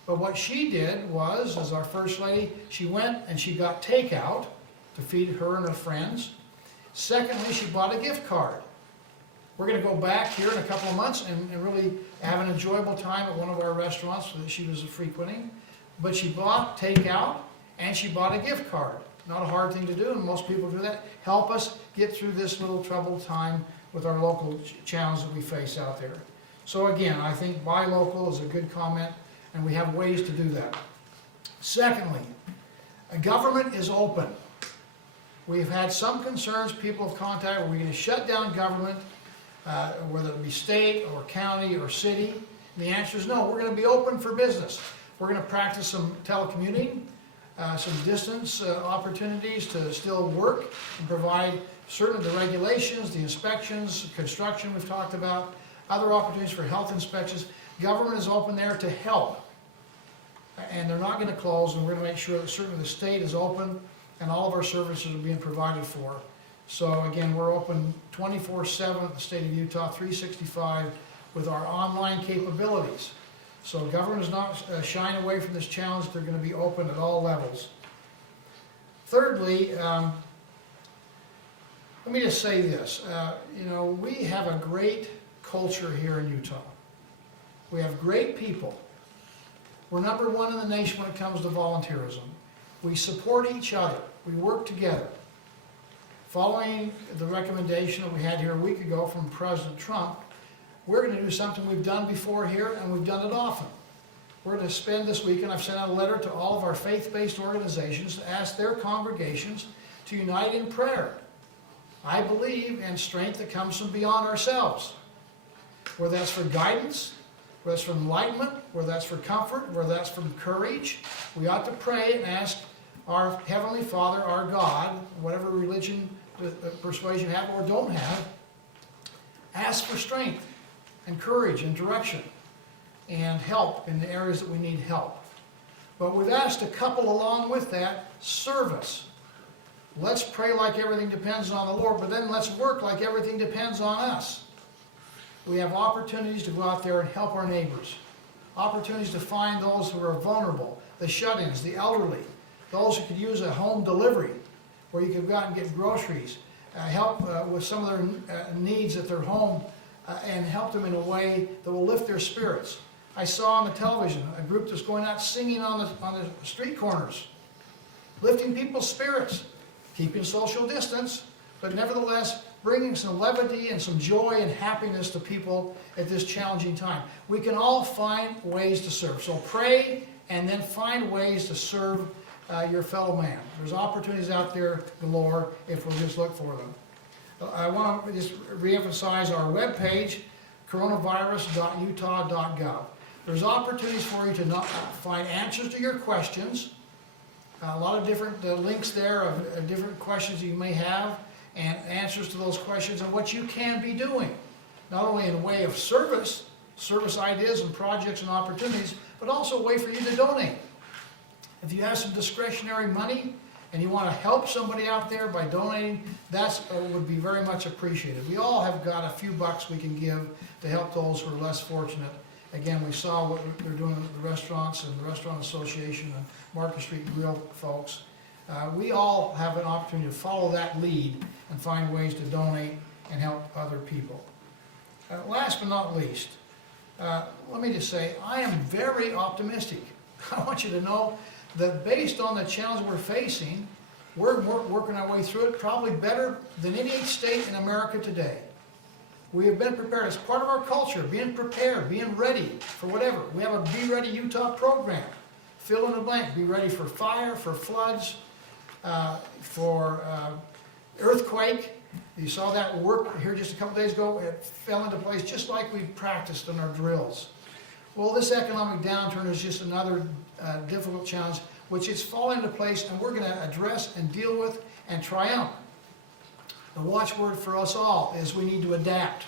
But what she did was, as our First Lady, she went and she got takeout to feed her and her friends. Secondly, she bought a gift card. We're going to go back here in a couple of months and really have an enjoyable time at one of our restaurants that she was frequenting. But she bought takeout and she bought a gift card. Not a hard thing to do, and most people do that. Help us get through this little troubled time with our local challenge that we face out there. So again, I think buy local is a good comment, and we have ways to do that. Secondly, government is open. We've had some concerns, people have contacted, are we going to shut down government, whether it be state or county or city? And the answer is no, we're going to be open for business. We're going to practice some telecommuting, some distance opportunities to still work and provide certainly the regulations, the inspections, construction we've talked about, other opportunities for health inspections. Government is open there to help. And they're not going to close, and we're going to make sure that certainly the state is open and all of our services are being provided for. So again, we're open 24/7 at the state of Utah, 365 with our online capabilities. So government is not shying away from this challenge. They're going to be open at all levels. Thirdly, let me just say this. We have a great culture here in Utah. We have great people. We're number 1 in the nation when it comes to volunteerism. We support each other. We work together. Following the recommendation that we had here a week ago from President Trump, we're going to do something we've done before here, and we've done it often. We're going to spend this weekend, I've sent out a letter to all of our faith-based organizations to ask their congregations to unite in prayer. I believe in strength that comes from beyond ourselves. Whether that's for guidance, whether that's for enlightenment, whether that's for comfort, whether that's from courage, we ought to pray and ask our Heavenly Father, our God, whatever religion, persuasion you have or don't have, ask for strength and courage and direction and help in the areas that we need help. But we've asked to couple along with that service. Let's pray like everything depends on the Lord, but then let's work like everything depends on us. We have opportunities to go out there and help our neighbors. Opportunities to find those who are vulnerable, the shut-ins, the elderly, those who could use a home delivery where you could go out and get groceries, help with some of their needs at their home, and help them in a way that will lift their spirits. I saw on the television a group that's going out singing on the street corners, lifting people's spirits, keeping social distance, but nevertheless bringing some levity and some joy and happiness to people at this challenging time. We can all find ways to serve. So pray and then find ways to serve your fellow man. There's opportunities out there galore if we'll just look for them. I want to just reemphasize our webpage, coronavirus.utah.gov. There's opportunities for you to find answers to your questions. A lot of different links there of different questions you may have and answers to those questions and what you can be doing. Not only in a way of service ideas and projects and opportunities, but also a way for you to donate. If you have some discretionary money and you want to help somebody out there by donating, that would be very much appreciated. We all have got a few bucks we can give to help those who are less fortunate. Again, we saw what they're doing at the restaurants and the Restaurant Association and Market Street Grill folks. We all have an opportunity to follow that lead and find ways to donate and help other people. Last but not least, let me just say, I am very optimistic. I want you to know that based on the challenge we're facing, we're working our way through it probably better than any state in America today. We have been prepared. It's part of our culture, being prepared, being ready for whatever. We have a Be Ready Utah program. Fill in the blank. Be ready for fire, for floods, for earthquake. You saw that work here just a couple days ago. It fell into place just like we practiced in our drills. Well, this economic downturn is just another difficult challenge, which is falling into place, and we're going to address and deal with and triumph. The watchword for us all is we need to adapt.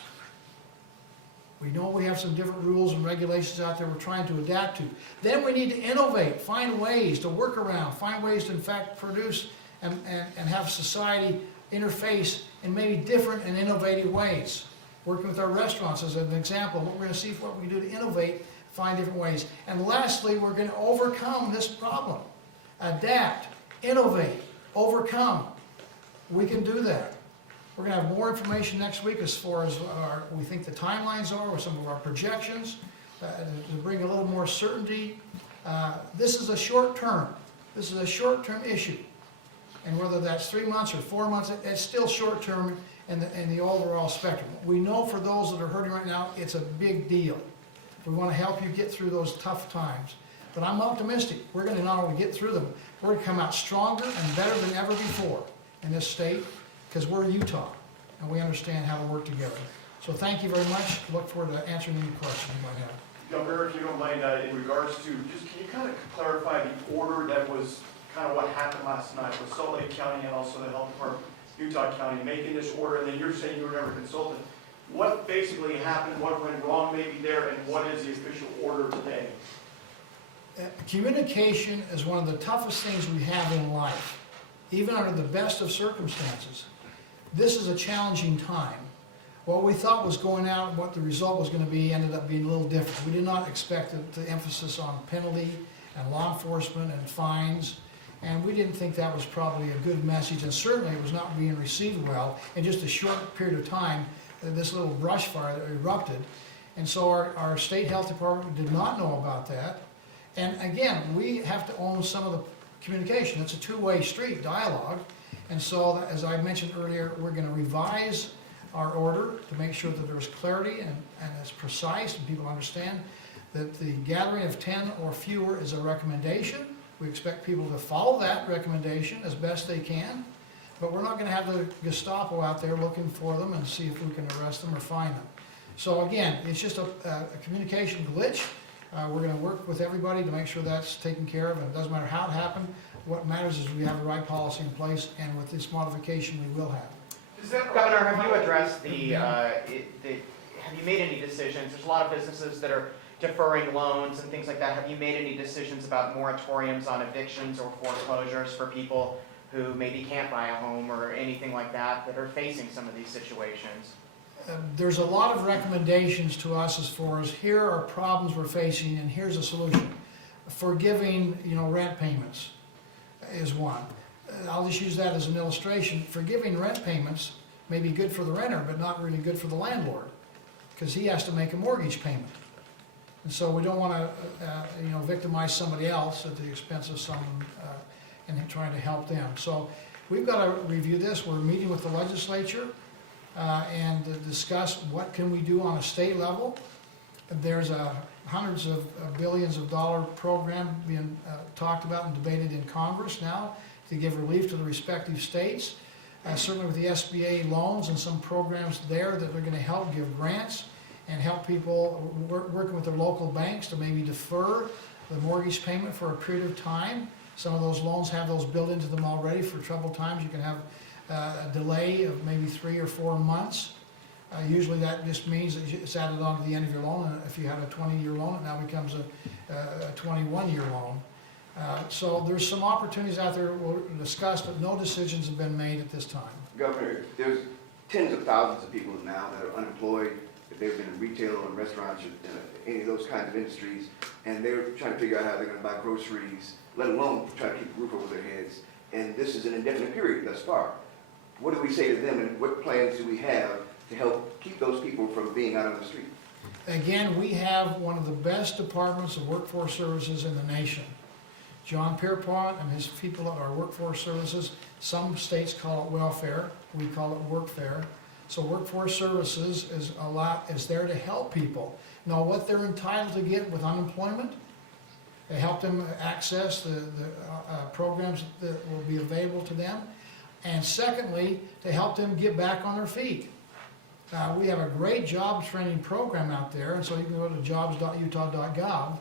We know we have some different rules and regulations out there we're trying to adapt to. Then we need to innovate, find ways to work around, find ways to in fact produce and have society interface in maybe different and innovative ways. Working with our restaurants as an example, what we're going to see what we can do to innovate, find different ways. And lastly, we're going to overcome this problem. Adapt, innovate, overcome. We can do that. We're going to have more information next week as far as we think the timelines are with some of our projections to bring a little more certainty. This is a short term. This is a short-term issue. And whether that's 3 months or 4 months, it's still short-term in the overall spectrum. We know for those that are hurting right now, it's a big deal. We want to help you get through those tough times. But I'm optimistic. We're going to not only get through them, we're going to come out stronger and better than ever before in this state, because we're Utah and we understand how to work together. So thank you very much. Look forward to answering any questions you might have. Governor, if you don't mind, in regards to, just can you kind of clarify the order that was kind of what happened last night with Salt Lake County and also the Health Department, Utah County, making this order, and then you're saying you were never consulted. What basically happened, what went wrong maybe there, and what is the official order today? Communication is one of the toughest things we have in life, even under the best of circumstances. This is a challenging time. What we thought was going out and what the result was going to be ended up being a little different. We did not expect the emphasis on penalty and law enforcement and fines, and we didn't think that was probably a good message, and certainly it was not being received well. In just a short period of time, this little brush fire erupted, and so our state health department did not know about that. And again, we have to own some of the communication. It's a two-way street, dialogue. And so, as I mentioned earlier, we're going to revise our order to make sure that there's clarity and it's precise and people understand that the gathering of 10 or fewer is a recommendation. We expect people to follow that recommendation as best they can, but we're not going to have the Gestapo out there looking for them and see if we can arrest them or find them. So again, it's just a communication glitch. We're going to work with everybody to make sure that's taken care of, and it doesn't matter how it happened. What matters is we have the right policy in place, and with this modification we will have. Governor, have you addressed have you made any decisions? There's a lot of businesses that are deferring loans and things like that. Have you made any decisions about moratoriums on evictions or foreclosures for people who maybe can't buy a home or anything like that that are facing some of these situations? There's a lot of recommendations to us as far as here are problems we're facing and here's a solution. Forgiving, rent payments is one. I'll just use that as an illustration. Forgiving rent payments may be good for the renter, but not really good for the landlord, because he has to make a mortgage payment. And so we don't want to, victimize somebody else at the expense of someone and trying to help them. So we've got to review this. We're meeting with the legislature and to discuss what can we do on a state level. There's hundreds of billions of dollar program being talked about and debated in Congress now to give relief to the respective states. Certainly with the SBA loans and some programs there that are going to help give grants and help people working with their local banks to maybe defer the mortgage payment for a period of time. Some of those loans have those built into them already for troubled times. You can have a delay of maybe 3 or 4 months. Usually that just means that it's added on to the end of your loan, and if you had a 20-year loan, it now becomes a 21-year loan. So there's some opportunities out there we'll discuss, but no decisions have been made at this time. Governor, there's tens of thousands of people now that are unemployed, if they've been in retail or restaurants or any of those kinds of industries, and they're trying to figure out how they're going to buy groceries, let alone try to keep a roof over their heads. And this is an indefinite period thus far. What do we say to them, and what plans do we have to help keep those people from being out on the street? Again, we have one of the best departments of workforce services in the nation. John Pierpont and his people at our workforce services, some states call it welfare, we call it workfare. So workforce services is there to help people know what they're entitled to get with unemployment. They help them access the programs that will be available to them. And secondly, to help them get back on their feet. We have a great job training program out there, and so you can go to jobs.utah.gov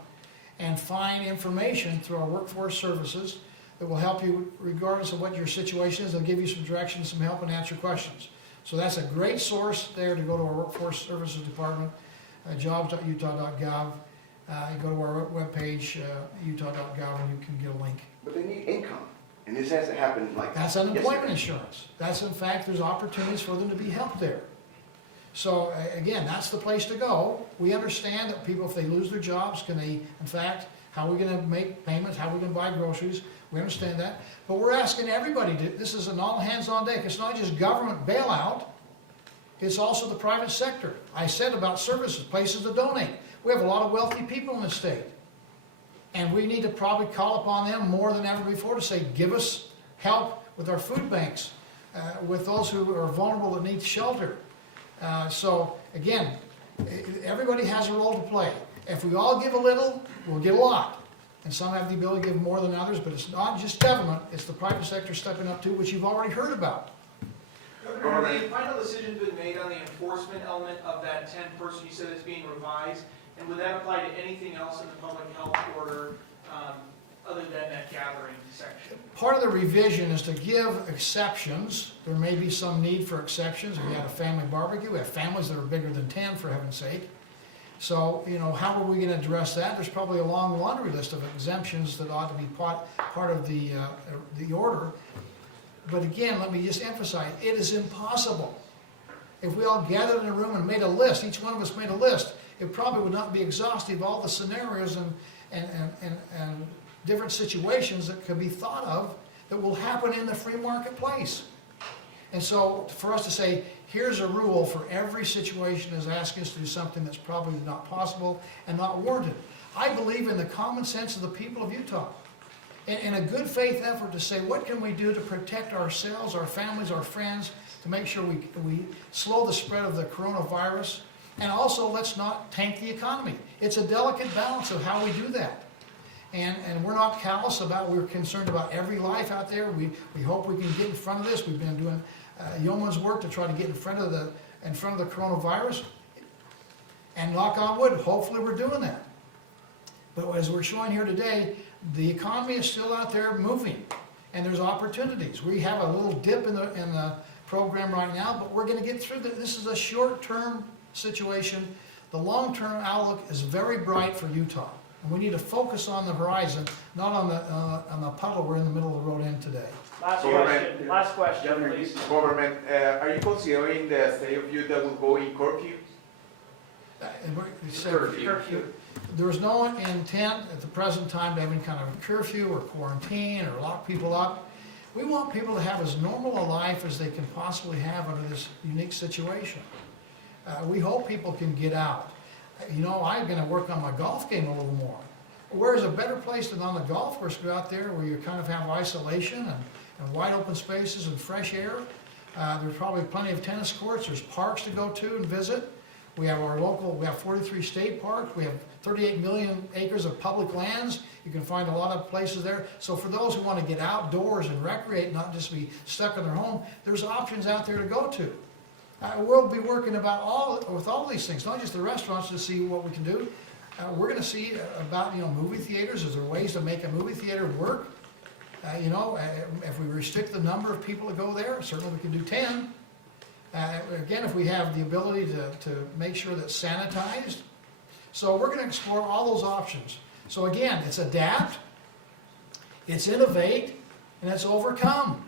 and find information through our workforce services that will help you regardless of what your situation is. They'll give you some direction, some help, and answer questions. So that's a great source there to go to our workforce services department, jobs.utah.gov. You go to our webpage, utah.gov, and you can get a link. But they need income, and this has to happen like That's unemployment insurance. That's, in fact, there's opportunities for them to be helped there. So again, that's the place to go. We understand that people, if they lose their jobs, can they, in fact, how are we going to make payments? How are we going to buy groceries? We understand that. But we're asking everybody this is an all hands on deck. It's not just government bailout. It's also the private sector. I said about services, places to donate. We have a lot of wealthy people in the state. And we need to probably call upon them more than ever before to say, give us help with our food banks, with those who are vulnerable that need shelter. So again, everybody has a role to play. If we all give a little, we'll get a lot. And some have the ability to give more than others, but it's not just government, it's the private sector stepping up too, which you've already heard about. Governor, have the final decision been made on the enforcement element of that 10-person you said is being revised? And would that apply to anything else in the public health order other than that gathering section? Part of the revision is to give exceptions. There may be some need for exceptions. We had a family barbecue. We have families that are bigger than 10, for heaven's sake. So, how are we going to address that? There's probably a long laundry list of exemptions that ought to be part of the order. But again, let me just emphasize, it is impossible. If we all gathered in a room and made a list, each one of us made a list, it probably would not be exhaustive, all the scenarios and different situations that could be thought of that will happen in the free marketplace. And so for us to say, here's a rule for every situation is asking us to do something that's probably not possible and not warranted. I believe in the common sense of the people of Utah. In a good faith effort to say, what can we do to protect ourselves, our families, our friends, to make sure we slow the spread of the coronavirus, and also let's not tank the economy. It's a delicate balance of how we do that. And we're not callous about, we're concerned about every life out there. We hope we can get in front of this. We've been doing yeoman's work to try to get in front of the coronavirus. And knock on wood, hopefully we're doing that. But as we're showing here today, the economy is still out there moving, and there's opportunities. We have a little dip in the program right now, but we're gonna get through this. This is a short-term situation. The long-term outlook is very bright for Utah. And we need to focus on the horizon, not on the puddle we're in the middle of the road in today. Last question, Governor, please. Government, are you considering the state of Utah will go in curfew? And we said Curfew. there's no intent at the present time to have any kind of a curfew or quarantine or lock people up. We want people to have as normal a life as they can possibly have under this unique situation. We hope people can get out. You know, I'm gonna work on my golf game a little more. Where's a better place than on the golf course to go out there where you kind of have isolation and wide open spaces and fresh air? There's probably plenty of tennis courts, there's parks to go to and visit. We have we have 43 state parks, we have 38 million acres of public lands. You can find a lot of places there. So for those who want to get outdoors and recreate, not just be stuck in their home, there's options out there to go to. We'll be working with all these things, not just the restaurants, to see what we can do. We're going to see about, movie theaters. Is there ways to make a movie theater work? If we restrict the number of people that go there, certainly we can do 10. Again, if we have the ability to make sure that it's sanitized. So we're going to explore all those options. So again, it's adapt, it's innovate, and it's overcome.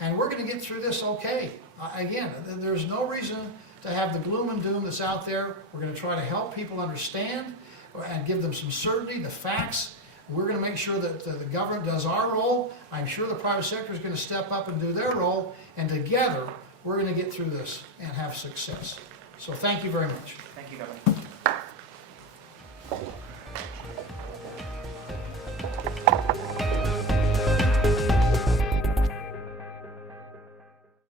And we're going to get through this okay. Again, there's no reason to have the gloom and doom that's out there. We're going to try to help people understand and give them some certainty, the facts. We're going to make sure that the government does our role. I'm sure the private sector is going to step up and do their role. And together, we're going to get through this and have success. So thank you very much. Thank you, Governor.